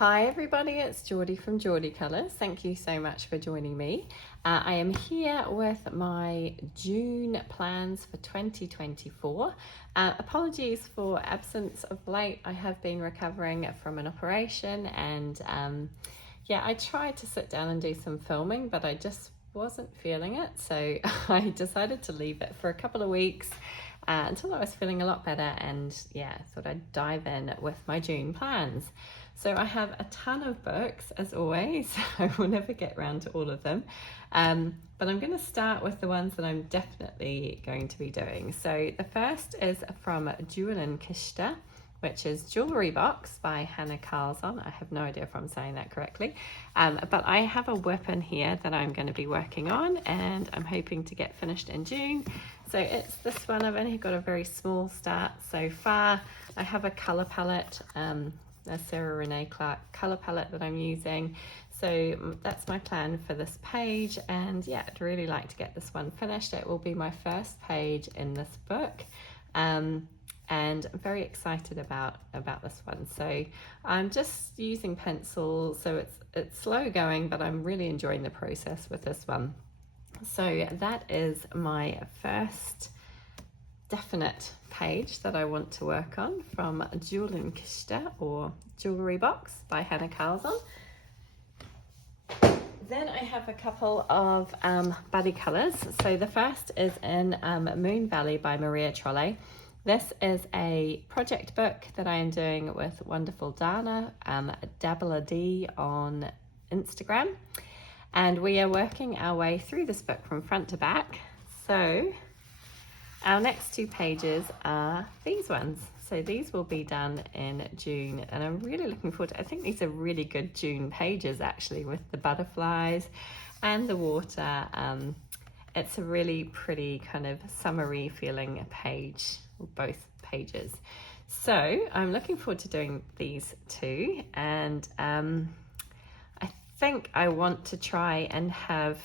Hi everybody, it's Geordie from Geordie Colours. Thank you so much for joining me. I am here with my June plans for 2024. Apologies for absence of late. I have been recovering from an operation and I tried to sit down and do some filming, but I just wasn't feeling it. So I decided to leave it for a couple of weeks until I was feeling a lot better, and thought I'd dive in with my June plans. So I have a ton of books, as always. I will never get around to all of them, but I'm going to start with the ones that I'm definitely going to be doing. So the first is from Kista, which is Jewelry Box by Karlzon. I have no idea if I'm saying that correctly, but I have a whip in here that I'm going to be working on, and I'm hoping to get finished in June. So it's this one. I've only got a very small start so far. I have a colour palette, a Sarah Renee Clark colour palette that I'm using. So that's my plan for this page, and I'd really like to get this one finished. It will be my first page in this book. And I'm very excited about this one. So I'm just using pencil, so it's slow going, but I'm really enjoying the process with this one. So that is my first definite page that I want to work on from Kista, or Jewelry Box by Karlzon. Then I have a couple of buddy colours. So the first is in Moon Valley by Maria Trolle. This is a project book that I am doing with wonderful Dana, Dabla D on Instagram. And we are working our way through this book from front to back. So our next two pages are these ones. So these will be done in June, and I'm really looking forward to it. I think these are really good June pages, actually, with the butterflies and the water. It's a really pretty kind of summery feeling page, both pages. So I'm looking forward to doing these two, and I think I want to try and have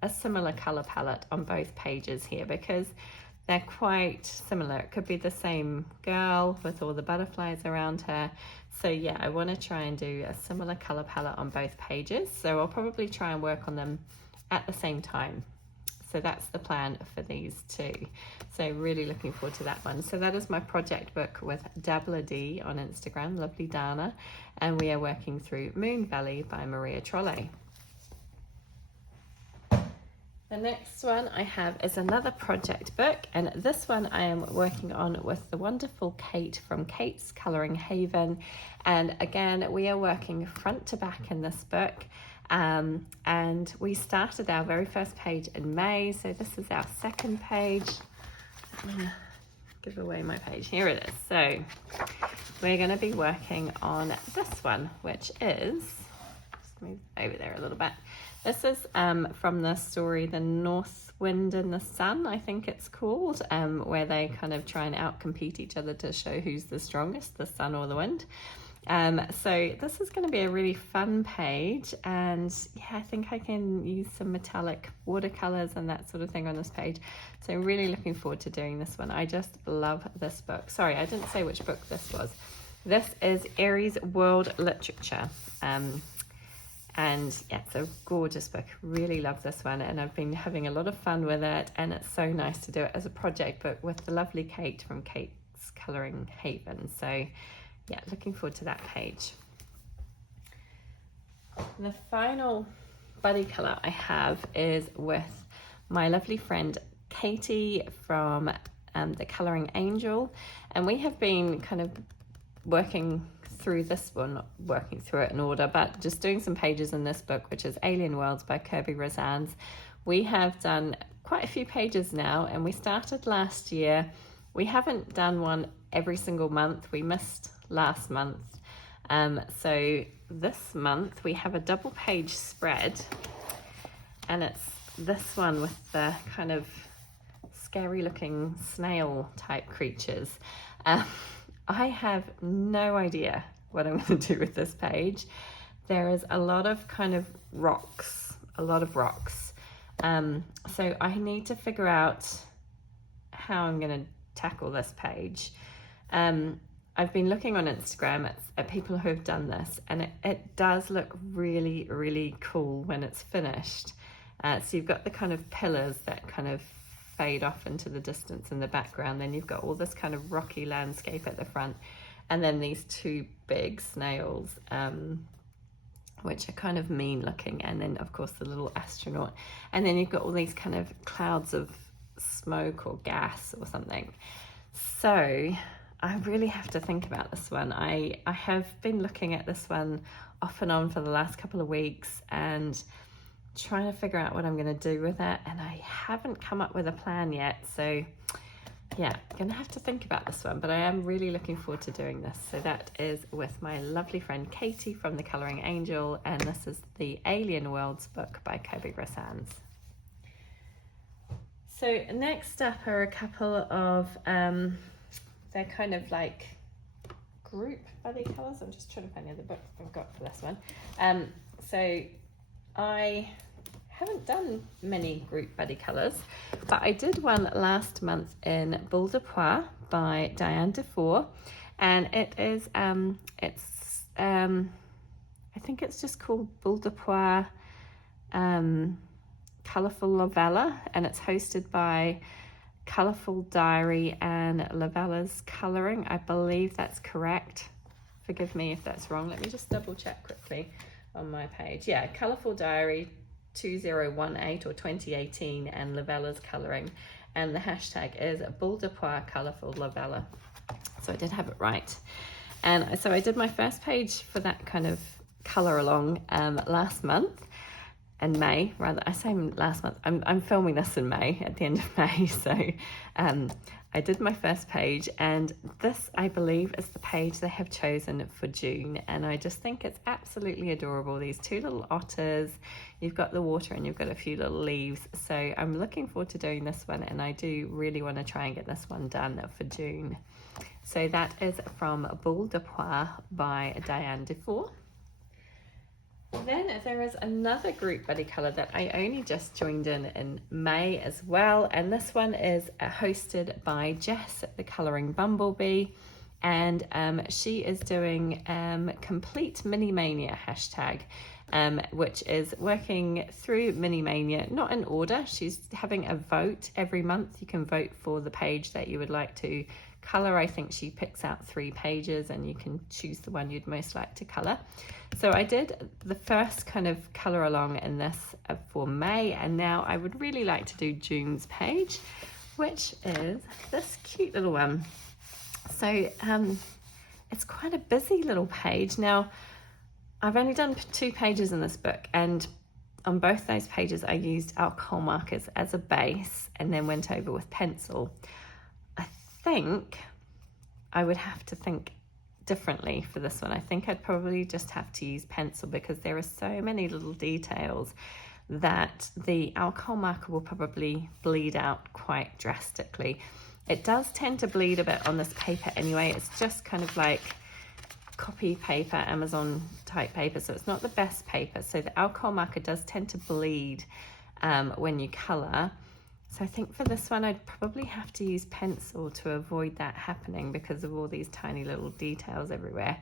a similar color palette on both pages here, because they're quite similar. It could be the same girl with all the butterflies around her. So I want to try and do a similar color palette on both pages. So I'll probably try and work on them at the same time. So that's the plan for these two. So really looking forward to that one. So that is my project book with Dabla D on Instagram, lovely Dana. And we are working through Moon Valley by Maria Trolle. The next one I have is another project book, and this one I am working on with the wonderful Kate from Kate's Colouring Haven. And again, we are working front to back in this book. And we started our very first page in May, so this is our second page. I'm gonna give away my page. Here it is. So we're going to be working on this one, which is, just move over there a little bit. This is from the story The North Wind and the Sun, I think it's called, where they kind of try and outcompete each other to show who's the strongest, the sun or the wind. So this is going to be a really fun page, and I think I can use some metallic watercolors and that sort of thing on this page. So I'm really looking forward to doing this one. I just love this book. Sorry, I didn't say which book this was. This is Aries World Literature. And it's a gorgeous book. Really love this one, and I've been having a lot of fun with it, and it's so nice to do it as a project book with the lovely Kate from Kate's Colouring Haven. So looking forward to that page. The final buddy colour I have is with my lovely friend Katie from the Colouring Angel, and we have been kind of working through this one, not working through it in order, but just doing some pages in this book, which is Alien Worlds by Kirby Razans. We have done quite a few pages now, and we started last year. We haven't done one every single month. We missed last month. So this month we have a double page spread, and it's this one with the kind of scary looking snail type creatures. I have no idea what I'm going to do with this page. There is a lot of kind of rocks, so I need to figure out how I'm going to tackle this page. I've been looking on Instagram at people who have done this, and it does look really, really cool when it's finished. So you've got the kind of pillars that kind of fade off into the distance in the background. Then you've got all this kind of rocky landscape at the front, and then these two big snails, which are kind of mean looking, and then of course the little astronaut, and then you've got all these kind of clouds of smoke or gas or something. So I really have to think about this one. I have been looking at this one off and on for the last couple of weeks and trying to figure out what I'm going to do with it, and I haven't come up with a plan yet. So yeah, I'm going to have to think about this one, but I am really looking forward to doing this. So that is with my lovely friend Katie from The Colouring Angel, and this is the Alien Worlds book by Kobe Bressan's. So next up are a couple of they're kind of like group buddy colours. I'm just trying to find the other book I've got for this one. So I haven't done many group buddy colours, but I did one last month in Boule de Poix by Diane Defour, and it is I think it's just called Boule de Poix Colourful Novella, and it's hosted by Colourful Diary and Lavella's Colouring. I believe that's correct. Forgive me if that's wrong. Let me just double check quickly on my page. Yeah, Colourful Diary 2018 or 2018 and Lavella's Colouring, and the hashtag is Boule de Poix Colourful Lavella. So I did have it right. And so I did my first page for that kind of colour along last month. In May, rather, I say last month, I'm filming this in May, at the end of May, so I did my first page, and this, I believe, is the page they have chosen for June, and I just think it's absolutely adorable. These two little otters, you've got the water and you've got a few little leaves, so I'm looking forward to doing this one, and I do really want to try and get this one done for June. So that is from Boule de Poix by Diane Defour. Then there is another group buddy colour that I only just joined in May as well, and this one is hosted by Jess at The Colouring Bumblebee, and she is doing Complete Mini Mania hashtag, which is working through Mini Mania, not in order. She's having a vote every month. You can vote for the page that you would like to colour. I think she picks out 3 pages and you can choose the one you'd most like to colour. So I did the first kind of colour along in this for May, and now I would really like to do June's page, which is this cute little one. So it's quite a busy little page. Now I've only done 2 pages in this book, and on both those pages I used alcohol markers as a base and then went over with pencil. I think I would have to think differently for this one. I think I'd probably just have to use pencil, because there are so many little details that the alcohol marker will probably bleed out quite drastically. It does tend to bleed a bit on this paper anyway. It's just kind of like copy paper, Amazon type paper, so it's not the best paper. So the alcohol marker does tend to bleed when you colour. So I think for this one I'd probably have to use pencil to avoid that happening because of all these tiny little details everywhere.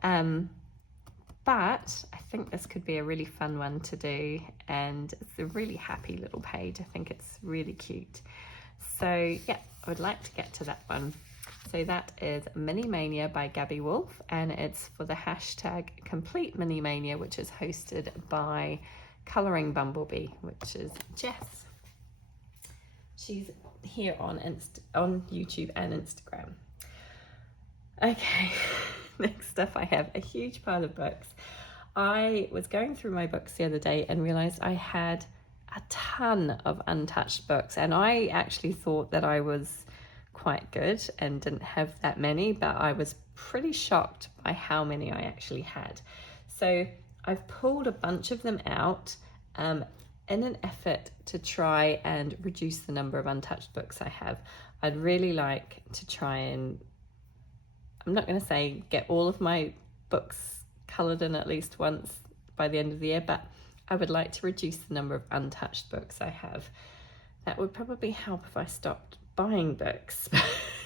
But I think this could be a really fun one to do, and it's a really happy little page. I think it's really cute. So yeah, I would like to get to that one. So that is Mini Mania by Gabby Wolf, and it's for the hashtag Complete Mini Mania, which is hosted by Colouring Bumblebee, which is Jess. She's here on YouTube and Instagram. Okay, next up I have a huge pile of books. I was going through my books the other day and realised I had a ton of untouched books, and I actually thought that I was quite good and didn't have that many, but I was pretty shocked by how many I actually had. So I've pulled a bunch of them out in an effort to try and reduce the number of untouched books I have. I'd really like to try and, I'm not going to say get all of my books coloured in at least once by the end of the year, but I would like to reduce the number of untouched books I have. That would probably help if I stopped buying books.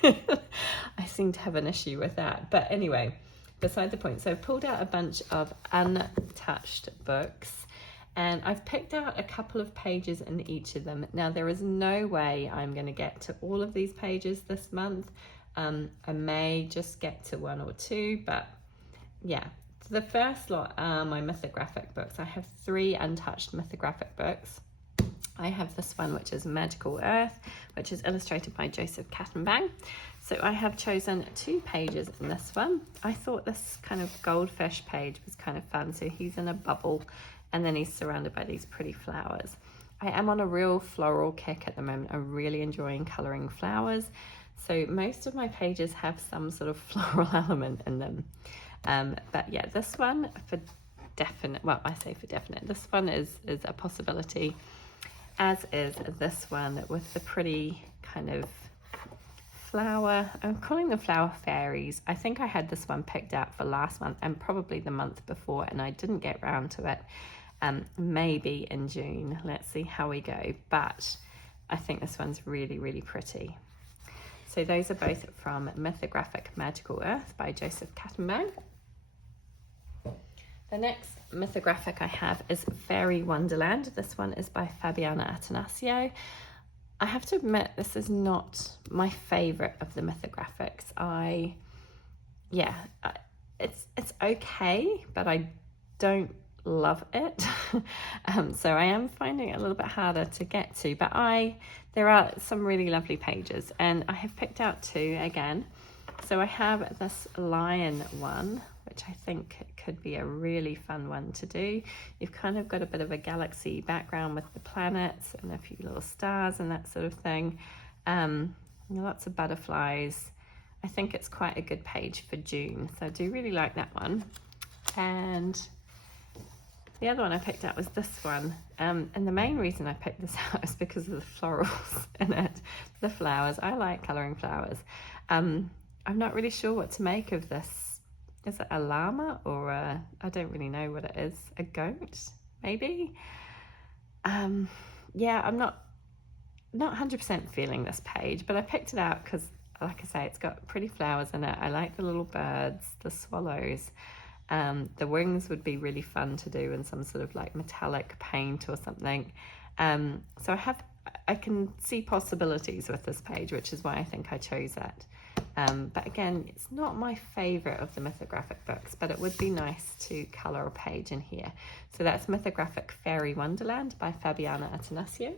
I seem to have an issue with that. But anyway, beside the point. So I've pulled out a bunch of untouched books, and I've picked out a couple of pages in each of them. Now, there is no way I'm going to get to all of these pages this month. I may just get to one or two, but yeah. The first lot are my mythographic books. I have 3 untouched mythographic books. I have this one, which is Magical Earth, which is illustrated by Joseph Kattenbang. So I have chosen 2 pages in this one. I thought this kind of goldfish page was kind of fun. So he's in a bubble and then he's surrounded by these pretty flowers. I am on a real floral kick at the moment. I'm really enjoying colouring flowers. So most of my pages have some sort of floral element in them. But yeah, this one for definite, well, I say for definite, this one is a possibility, as is this one with the pretty kind of flower. I'm calling them flower fairies. I think I had this one picked out for last month and probably the month before, and I didn't get round to it. Maybe in June. Let's see how we go. But I think this one's really, really pretty. So those are both from Mythographic Magical Earth by Joseph Kattenbang. The next mythographic I have is Fairy Wonderland. This one is by Fabiana Attanasio. I have to admit, this is not my favorite of the mythographics. It's okay, but I don't love it. So I am finding it a little bit harder to get to, but there are some really lovely pages, and I have picked out 2 again. So I have this lion one, which I think could be a really fun one to do. You've kind of got a bit of a galaxy background with the planets and a few little stars and that sort of thing. Lots of butterflies. I think it's quite a good page for June. So I do really like that one. And the other one I picked out was this one. And the main reason I picked this out is because of the florals in it, the flowers. I like colouring flowers. I'm not really sure what to make of this. Is it a llama or I don't really know what it is. A goat, maybe? Yeah, I'm not 100% feeling this page, but I picked it out because, like I say, it's got pretty flowers in it. I like the little birds, the swallows. The wings would be really fun to do in some sort of like metallic paint or something. So I can see possibilities with this page, which is why I think I chose it. But again, it's not my favorite of the mythographic books, but it would be nice to color a page in here. So that's Mythographic Fairy Wonderland by Fabiana Attanasio.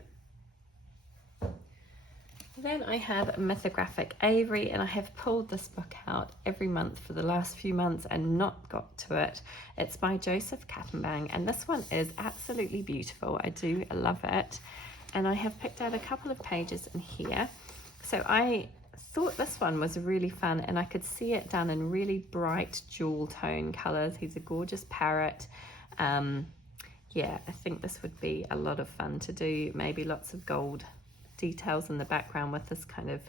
Then I have Mythographic Avery, and I have pulled this book out every month for the last few months and not got to it. It's by Joseph Kattenbang, and this one is absolutely beautiful. I do love it. And I have picked out a couple of pages in here. So I thought this one was really fun, and I could see it done in really bright jewel tone colors. He's a gorgeous parrot. Yeah, I think this would be a lot of fun to do. Maybe lots of gold details in the background with this kind of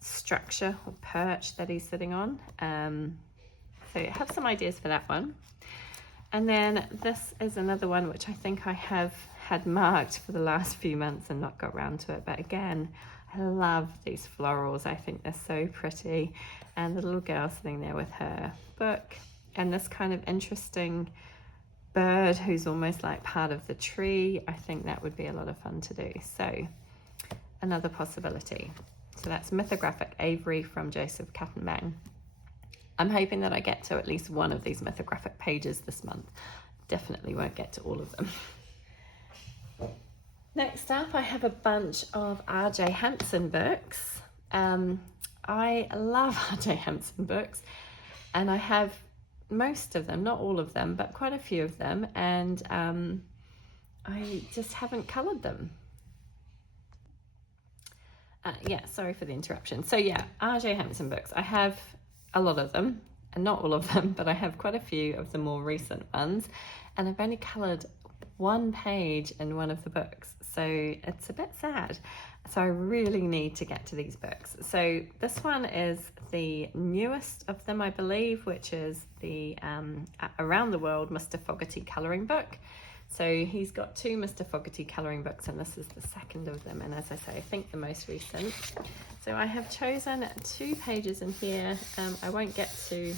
structure or perch that he's sitting on. So I have some ideas for that one. And then this is another one which I think I have had marked for the last few months and not got around to it. But again, I love these florals. I think they're so pretty. And the little girl sitting there with her book, and this kind of interesting bird who's almost like part of the tree. I think that would be a lot of fun to do. So another possibility. So that's Mythographic Avery from Joseph Kattenbang. I'm hoping that I get to at least one of these mythographic pages this month. Definitely won't get to all of them. Next up, I have a bunch of R.J. Hampson books. I love R.J. Hampson books, and I have most of them, not all of them, but quite a few of them, and I just haven't coloured them. Yeah, sorry for the interruption. So yeah, R.J. Hampson books. I have a lot of them, and not all of them, but I have quite a few of the more recent ones, and I've only coloured one page in one of the books, so it's a bit sad. So I really need to get to these books. So this one is the newest of them, I believe, which is the Around the World Mr. Fogarty colouring book. So he's got 2 Mr. Fogarty colouring books, and this is the second of them, and as I say, I think the most recent. So I have chosen 2 pages in here. I won't get to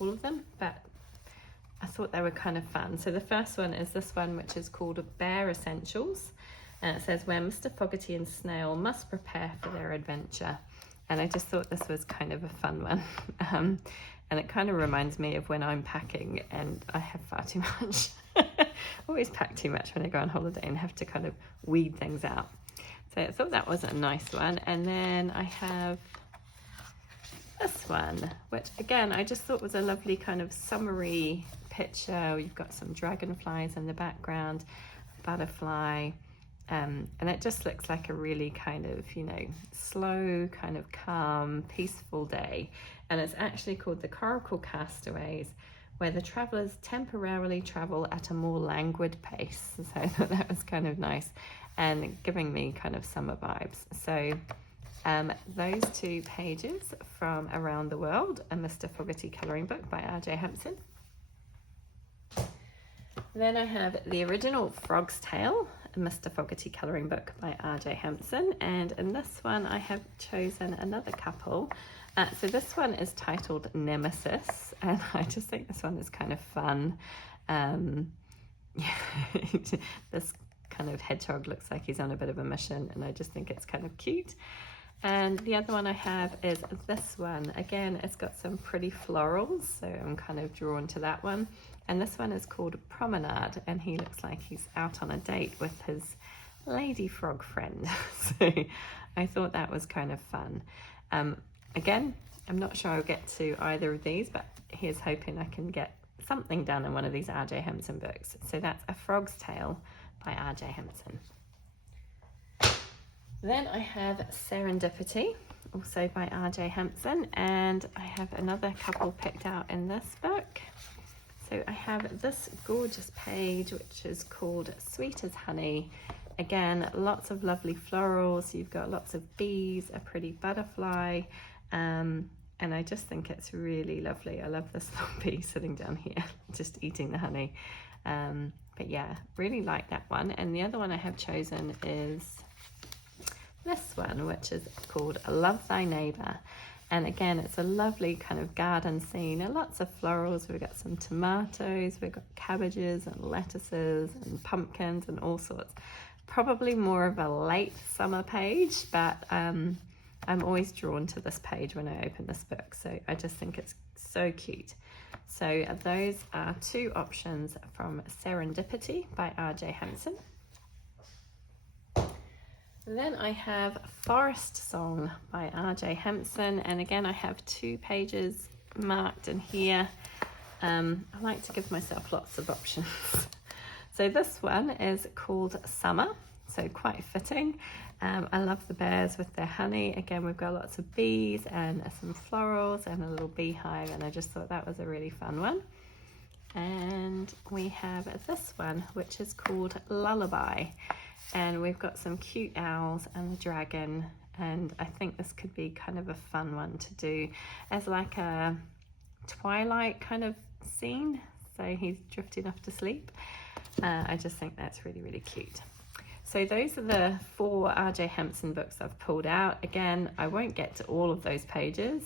all of them, but I thought they were kind of fun. So the first one is this one, which is called Bear Essentials. And it says, where Mr. Fogarty and Snail must prepare for their adventure. And I just thought this was kind of a fun one. And it kind of reminds me of when I'm packing and I have far too much. Always pack too much when I go on holiday and have to kind of weed things out. So I thought that was a nice one. And then I have this one, which again, I just thought was a lovely kind of summery picture. You've got some dragonflies in the background, butterfly, and it just looks like a really kind of, you know, slow, kind of calm, peaceful day. And it's actually called The Coracle Castaways, where the travellers temporarily travel at a more languid pace. So I thought that was kind of nice and giving me kind of summer vibes. So those 2 pages from Around the World, a Mr. Fogarty colouring book by R.J. Hampson. Then I have the original Frog's Tale, a Mr. Fogarty colouring book by R.J. Hampson, and in this one I have chosen another couple. So this one is titled Nemesis, and I just think this one is kind of fun. This kind of hedgehog looks like he's on a bit of a mission, and I just think it's kind of cute. And the other one I have is this one. Again, it's got some pretty florals, so I'm kind of drawn to that one. And this one is called Promenade, and he looks like he's out on a date with his lady frog friend. So I thought that was kind of fun. Again, I'm not sure I'll get to either of these, but here's hoping I can get something done in one of these R.J. Hampson books. So that's A Frog's Tale by R.J. Hampson. Then I have Serendipity, also by R.J. Hampson, and I have another couple picked out in this book. So I have this gorgeous page, which is called Sweet as Honey. Again, lots of lovely florals. You've got lots of bees, a pretty butterfly, and I just think it's really lovely. I love this little bee sitting down here, just eating the honey. But yeah, really like that one. And the other one I have chosen is this one, which is called Love Thy Neighbour. And again, it's a lovely kind of garden scene, and lots of florals. We've got some tomatoes, we've got cabbages and lettuces and pumpkins and all sorts. Probably more of a late summer page, but I'm always drawn to this page when I open this book. So I just think it's so cute. So those are 2 options from Serendipity by R.J. Hampson. Then I have Forest Song by R.J. Hampson, and again I have 2 pages marked in here. I like to give myself lots of options. So this one is called Summer, so quite fitting. I love the bears with their honey. Again, we've got lots of bees and some florals and a little beehive, and I just thought that was a really fun one. And we have this one, which is called Lullaby. And we've got some cute owls and the dragon, and I think this could be kind of a fun one to do as like a twilight kind of scene. So he's drifting off to sleep. I just think that's really, really cute. So those are the 4 R.J. Hampson books I've pulled out. Again, I won't get to all of those pages.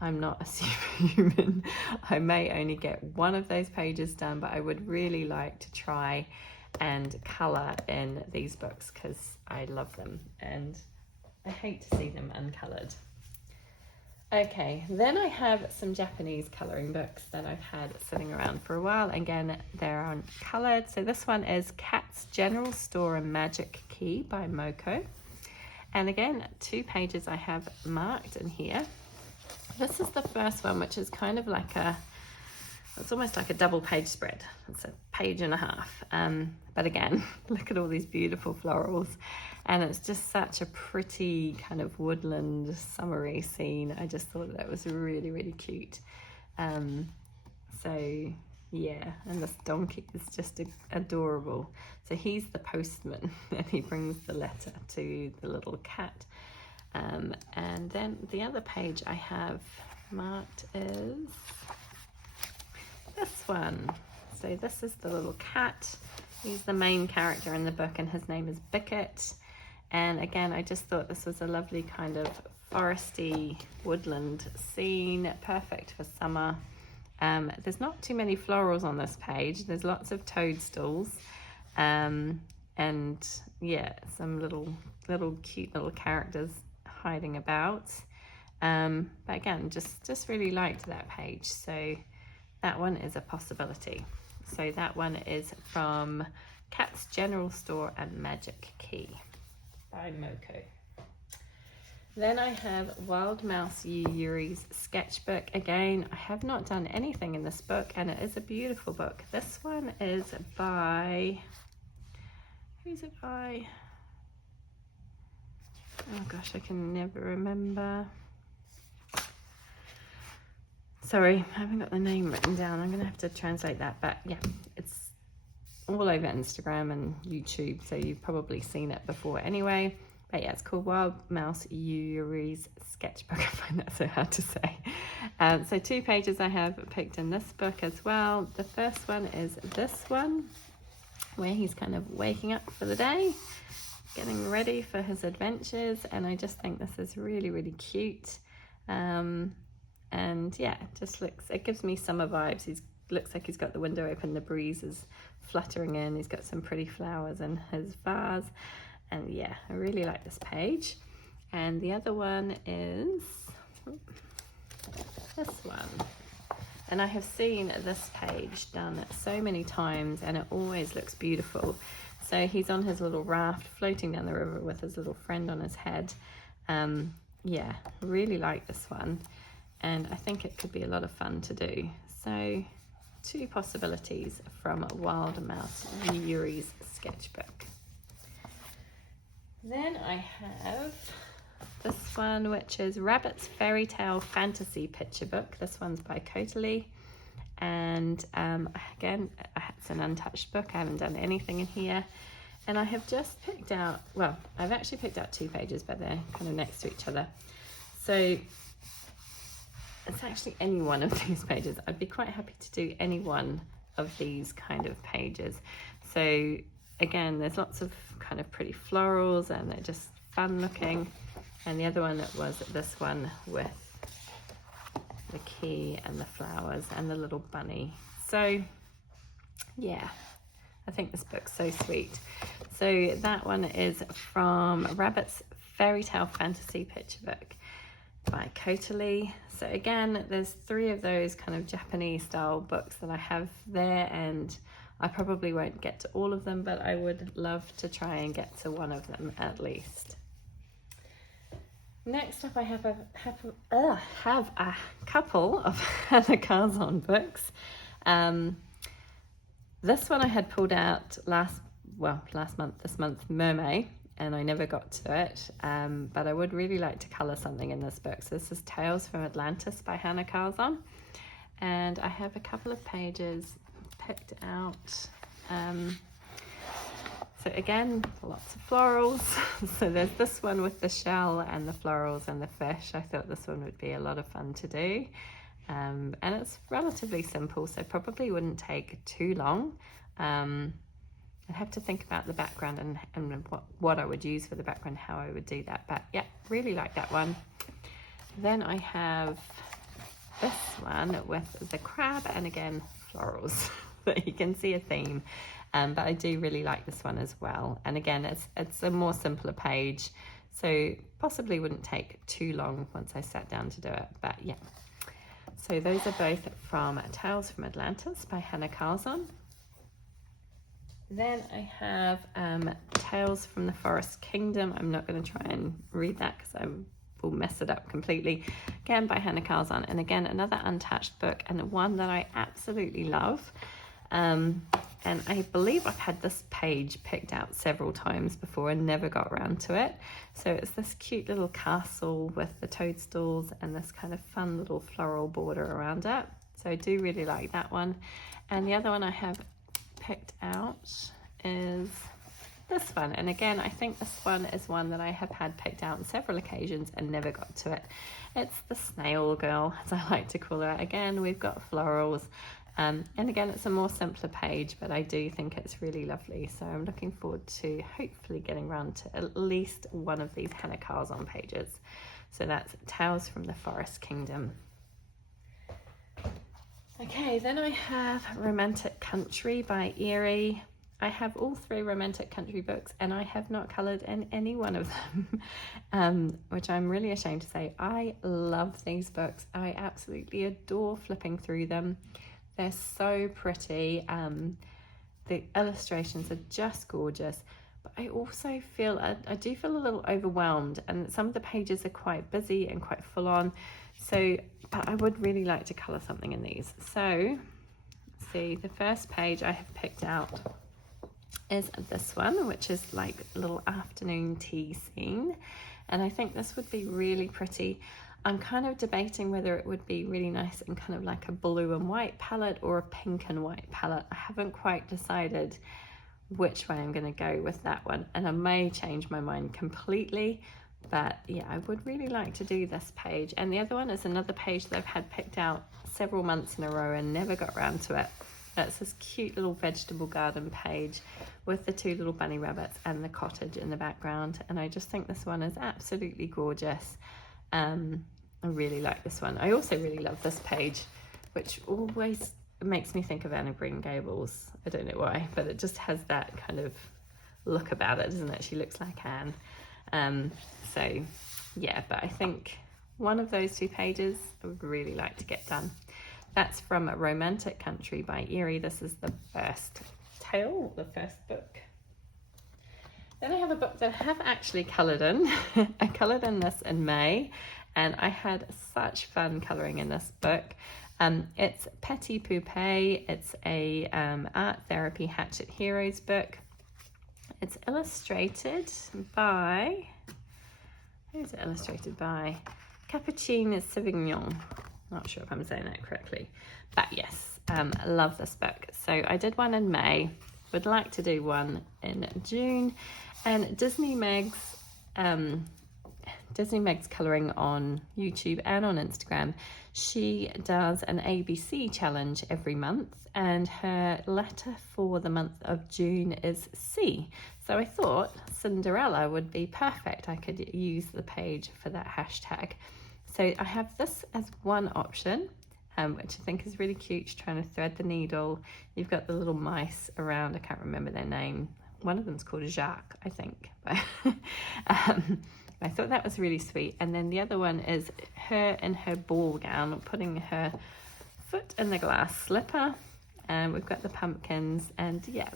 I'm not a superhuman. I may only get one of those pages done, but I would really like to try and colour in these books because I love them and I hate to see them uncoloured. Okay, then I have some Japanese colouring books that I've had sitting around for a while. Again, they're uncoloured. So this one is Cat's General Store and Magic Key by Moko. And again, 2 pages I have marked in here. This is the first one, which is kind of like it's almost like a double page spread. It's a page and a half. But again, look at all these beautiful florals. And it's just such a pretty kind of woodland summery scene. I just thought that was really, really cute. So yeah, and this donkey is just adorable. So he's the postman and he brings the letter to the little cat. And then the other page I have marked is this one. So this is the little cat, He's the main character in the book and his name is Bicket. And again, I just thought this was a lovely kind of foresty woodland scene, perfect for summer. There's not too many florals on this page. There's lots of toadstools, and yeah, some little cute little characters hiding about. But again, just really liked that page. So that one is a possibility. So that one is from Cat's General Store and Magic Key by Moko. Then I have Wild Mouse Yuri's sketchbook. Again, I have not done anything in this book and it is a beautiful book. This one is by, who's it by? Oh gosh, I can never remember. Sorry, I haven't got the name written down. I'm gonna have to translate that, but yeah, it's all over Instagram and YouTube, so you've probably seen it before anyway. But yeah, it's called Wild Mouse Yuri's sketchbook. I find that so hard to say. So 2 pages I have picked in this book as well. The first one is this one, where he's kind of waking up for the day, getting ready for his adventures, and I just think this is really, really cute. And yeah, it gives me summer vibes. Looks like he's got the window open, the breeze is fluttering in, he's got some pretty flowers in his vase. And yeah, I really like this page. And the other one is this one. And I have seen this page done so many times and it always looks beautiful. So he's on his little raft floating down the river with his little friend on his head. Yeah, really like this one. And I think it could be a lot of fun to do. So 2 possibilities from Wild Mouse Yuri's sketchbook. Then I have this one, which is Rabbit's Fairy Tale Fantasy Picture Book. This one's by Coatley. And again, it's an untouched book. I haven't done anything in here. And I have just picked out, well, I've actually picked out 2 pages, but they're kind of next to each other. So it's actually any one of these pages. I'd be quite happy to do any one of these kind of pages. So again, there's lots of kind of pretty florals and they're just fun looking. And the other one was this one with the key and the flowers and the little bunny. So yeah, I think this book's so sweet. So that one is from Rabbit's Fairy Tale Fantasy Picture Book by Coatley. So again, there's 3 of those kind of Japanese style books that I have there, and I probably won't get to all of them, but I would love to try and get to one of them at least. Next up, I have a couple of Hannah Karlzon books. This one I had pulled out this month, Mermaid, and I never got to it, but I would really like to colour something in this book. So this is Tales from Atlantis by Hannah Karlzon, and I have a couple of pages picked out. So again, lots of florals. So there's this one with the shell and the florals and the fish. I thought this one would be a lot of fun to do. And it's relatively simple, so probably wouldn't take too long. I'd have to think about the background and what I would use for the background, how I would do that. But yeah, really like that one. Then I have this one with the crab and again, florals. So you can see a theme. But I do really like this one as well. And again, it's a more simpler page, so possibly wouldn't take too long once I sat down to do it. But yeah. So those are both from Tales from Atlantis by Hannah Karlzon. Then I have Tales from the Forest Kingdom. I'm not going to try and read that because I will mess it up completely. Again by Hannah Karlzon, and again another untouched book and one that I absolutely love. And I believe I've had this page picked out several times before and never got around to it. So it's this cute little castle with the toadstools and this kind of fun little floral border around it. So I do really like that one. And the other one I have picked out is this one. And again, I think this one is one that I have had picked out on several occasions and never got to it. It's the Snail Girl, as I like to call her. Again, we've got florals And again, it's a more simpler page, but I do think it's really lovely. So I'm looking forward to hopefully getting around to at least one of these Hannah Karlzon pages. So that's Tales from the Forest Kingdom. Okay, then I have Romantic Country by Erie. I have all 3 Romantic Country books and I have not coloured in any one of them, which I'm really ashamed to say. I love these books. I absolutely adore flipping through them. They're so pretty. The illustrations are just gorgeous, but I also feel, I do feel a little overwhelmed, and some of the pages are quite busy and quite full on. So, but I would really like to colour something in these. So, see, the first page I have picked out is this one, which is like a little afternoon tea scene, and I think this would be really pretty. I'm kind of debating whether it would be really nice in kind of like a blue and white palette or a pink and white palette. I haven't quite decided which way I'm going to go with that one, and I may change my mind completely, but yeah, I would really like to do this page. And the other one is another page that I've had picked out several months in a row and never got around to it. That's this cute little vegetable garden page with the 2 little bunny rabbits and the cottage in the background, and I just think this one is absolutely gorgeous. I really like this one. I also really love this page, which always makes me think of Anne of Green Gables. I don't know why, but it just has that kind of look about it, doesn't it? She looks like Anne. So yeah, but I think one of those 2 pages I would really like to get done. That's from Romantic Country by Erie. This is the first tale, the first book. Then I have a book that I have actually coloured in. I coloured in this in May, and I had such fun colouring in this book. It's Petit Poupée. It's a art therapy Hatchet Heroes book. It's illustrated by, who's it illustrated by? Capucine Sauvignon. Not sure if I'm saying that correctly, but yes, I love this book. So I did one in May, would like to do one in June, and Disney Meg's colouring on YouTube and on Instagram. She does an ABC challenge every month, and her letter for the month of June is C. So I thought Cinderella would be perfect. I could use the page for that hashtag. So I have this as one option, which I think is really cute. She's trying to thread the needle. You've got the little mice around. I can't remember their name. One of them's called Jacques, I think. I thought that was really sweet. And then the other one is her in her ball gown, putting her foot in the glass slipper. And we've got the pumpkins. And yeah,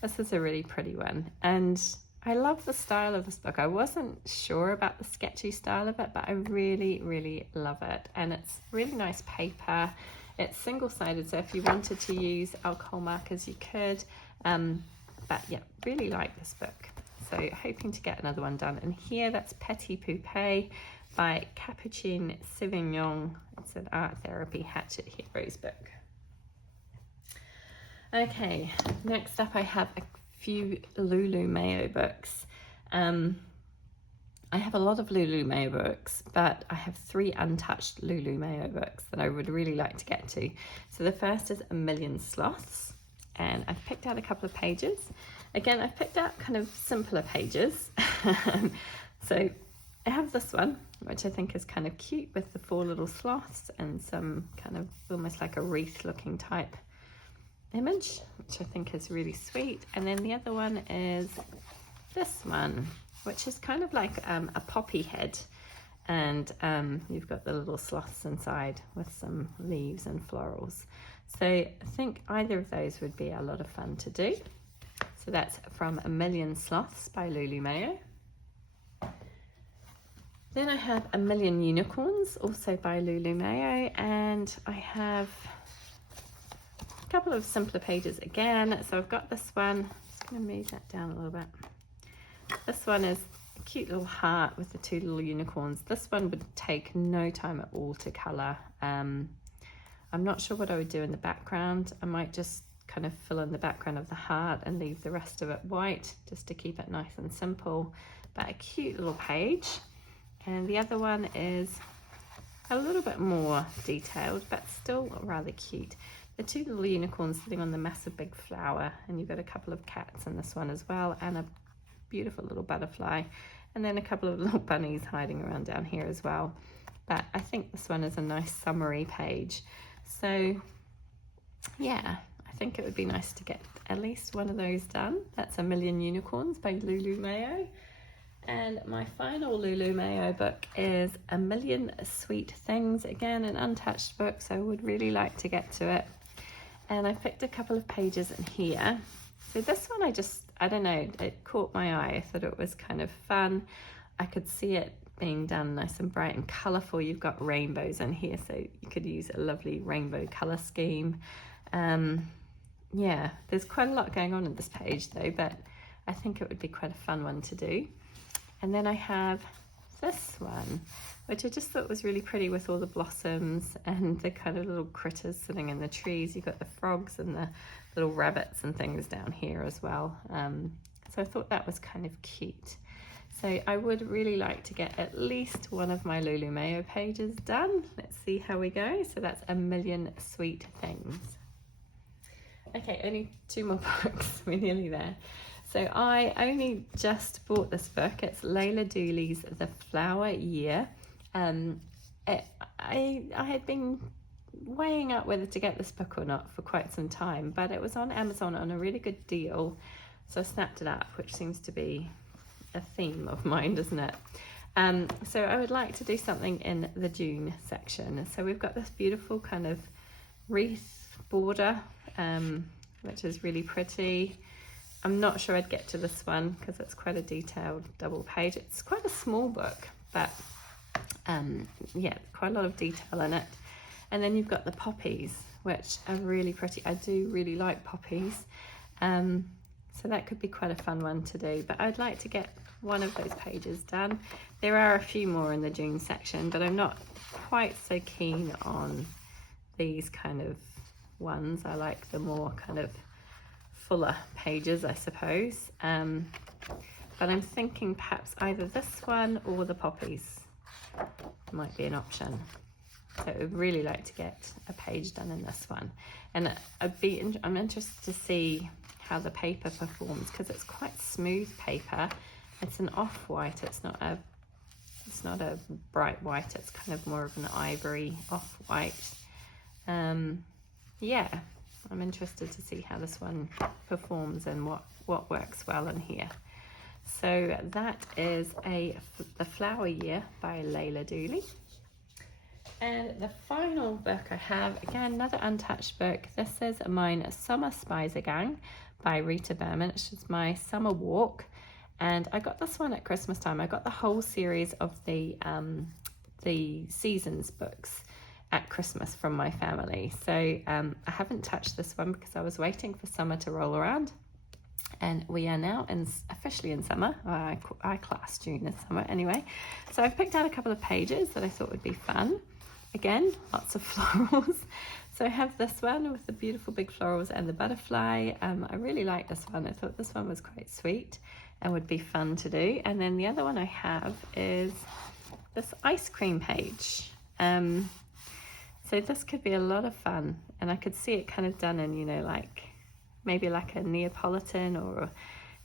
this is a really pretty one. And I love the style of this book. I wasn't sure about the sketchy style of it, but I really, really love it. And it's really nice paper. It's single-sided, so if you wanted to use alcohol markers, you could. But yeah, really like this book. So hoping to get another one done. And here, that's Petit Poupée by Capucine Sauvignon. It's an art therapy Hatchet Heroes book. Okay, next up I have a few Lulu Mayo books. I have a lot of Lulu Mayo books, but I have 3 untouched Lulu Mayo books that I would really like to get to. So the first is A Million Sloths, and I've picked out a couple of pages. Again, I've picked out kind of simpler pages. So I have this one, which I think is kind of cute with the 4 little sloths and some kind of almost like a wreath looking type image, which I think is really sweet. And then the other one is this one, which is kind of like a poppy head, and you've got the little sloths inside with some leaves and florals. So I think either of those would be a lot of fun to do. So that's from A Million Sloths by Lulu Mayo. Then I have A Million Unicorns, also by Lulu Mayo, and I have couple of simpler pages again. So I've got this one. I'm just going to move that down a little bit. This one is a cute little heart with the 2 little unicorns. This one would take no time at all to colour. I'm not sure what I would do in the background. I might just kind of fill in the background of the heart and leave the rest of it white, just to keep it nice and simple. But a cute little page. And the other one is a little bit more detailed, but still rather cute. the two little unicorns sitting on the massive big flower, and you've got a couple of cats in this one as well, and a beautiful little butterfly, and then a couple of little bunnies hiding around down here as well. But I think this one is a nice summary page. So yeah, I think it would be nice to get at least one of those done. That's A Million Unicorns by Lulu Mayo. And my final Lulu Mayo book is A Million Sweet Things, again an untouched book, so I would really like to get to it. And I picked a couple of pages in here. So this one I don't know, it caught my eye. I thought it was kind of fun. I could see it being done nice and bright and colourful. You've got rainbows in here, so you could use a lovely rainbow colour scheme. Yeah, there's quite a lot going on in this page though, but I think it would be quite a fun one to do. And then I have this one, which I just thought was really pretty with all the blossoms and the kind of little critters sitting in the trees. You've got the frogs and the little rabbits and things down here as well. So I thought that was kind of cute. So I would really like to get at least one of my Lulu Mayo pages done. Let's see how we go. So that's A Million Sweet Things. Okay, only 2 more books. We're nearly there. So I only just bought this book. It's Layla Dooley's The Flower Year. I had been weighing up whether to get this book or not for quite some time, but it was on Amazon on a really good deal, so I snapped it up, which seems to be a theme of mine, doesn't it? So I would like to do something in the June section. So we've got this beautiful kind of wreath border, which is really pretty. I'm not sure I'd get to this one because it's quite a detailed double page. It's quite a small book, but yeah, quite a lot of detail in it. And then you've got the poppies, which are really pretty. I do really like poppies. So that could be quite a fun one to do, but I'd like to get one of those pages done. There are a few more in the June section, but I'm not quite so keen on these kind of ones. I like the more kind of fuller pages, I suppose. But I'm thinking perhaps either this one or the poppies might be an option. So I would really like to get a page done in this one. And I'm interested to see how the paper performs, because it's quite smooth paper. It's an off-white, it's not a bright white, it's kind of more of an ivory off-white. Yeah, I'm interested to see how this one performs and what works well in here. So that is The Flower Year by Layla Dooley. And the final book I have, again, another untouched book. This is mine Summer Spicer Gang by Rita Berman. It's just my summer walk. And I got this one at Christmas time. I got the whole series of the seasons books at Christmas from my family. So I haven't touched this one because I was waiting for summer to roll around. And we are now officially in summer. I class June as summer anyway. So I've picked out a couple of pages that I thought would be fun. Again, lots of florals. So I have this one with the beautiful big florals and the butterfly. I really like this one. I thought this one was quite sweet and would be fun to do. And then the other one I have is this ice cream page. So this could be a lot of fun, and I could see it kind of done in, like maybe like a Neapolitan or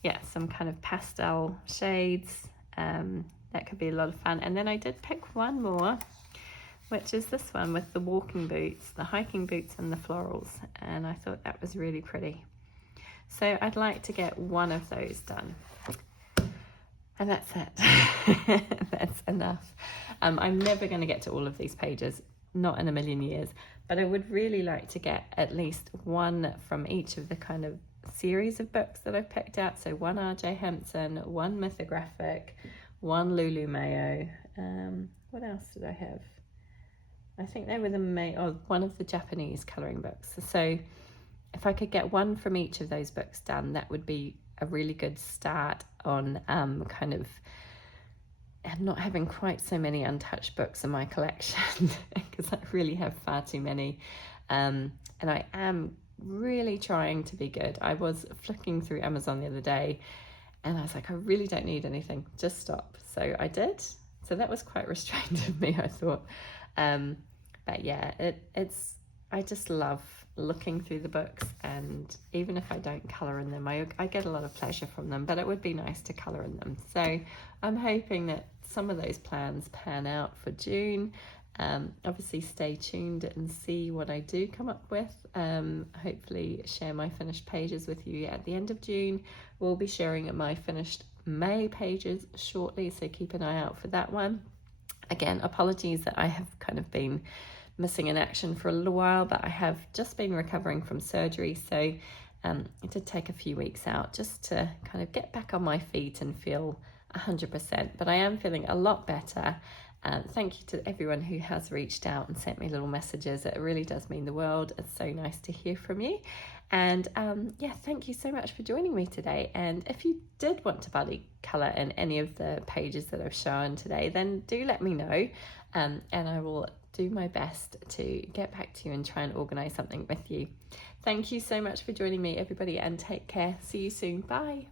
yeah, some kind of pastel shades. That could be a lot of fun. And then I did pick one more, which is this one with the walking boots, the hiking boots and the florals. And I thought that was really pretty. So I'd like to get one of those done. And that's it. That's enough. I'm never going to get to all of these pages, not in a million years, but I would really like to get at least one from each of the kind of series of books that I've picked out. So one R.J. Hampson, one Mythographic, one Lulu Mayo. What else did I have? I think they were one of the Japanese colouring books. So if I could get one from each of those books done, that would be a really good start on kind of not having quite so many untouched books in my collection, because I really have far too many. And I am really trying to be good. I was flicking through Amazon the other day and I was like, I really don't need anything, just stop. So I did. So that was quite restrained of me, I thought. But yeah, it's I just love looking through the books, and even if I don't colour in them, I get a lot of pleasure from them, but it would be nice to colour in them. So I'm hoping that some of those plans pan out for June. Obviously stay tuned and see what I do come up with. Hopefully share my finished pages with you at the end of June. We'll be sharing my finished May pages shortly, so keep an eye out for that one. Again, apologies that I have kind of been missing in action for a little while, but I have just been recovering from surgery, so it did take a few weeks out just to kind of get back on my feet and feel 100%, but I am feeling a lot better. Thank you to everyone who has reached out and sent me little messages. It really does mean the world. It's so nice to hear from you. And yeah, thank you so much for joining me today. And if you did want to buddy colour in any of the pages that I've shown today, then do let me know, and I will do my best to get back to you and try and organise something with you. Thank you so much for joining me, everybody, and take care. See you soon. Bye.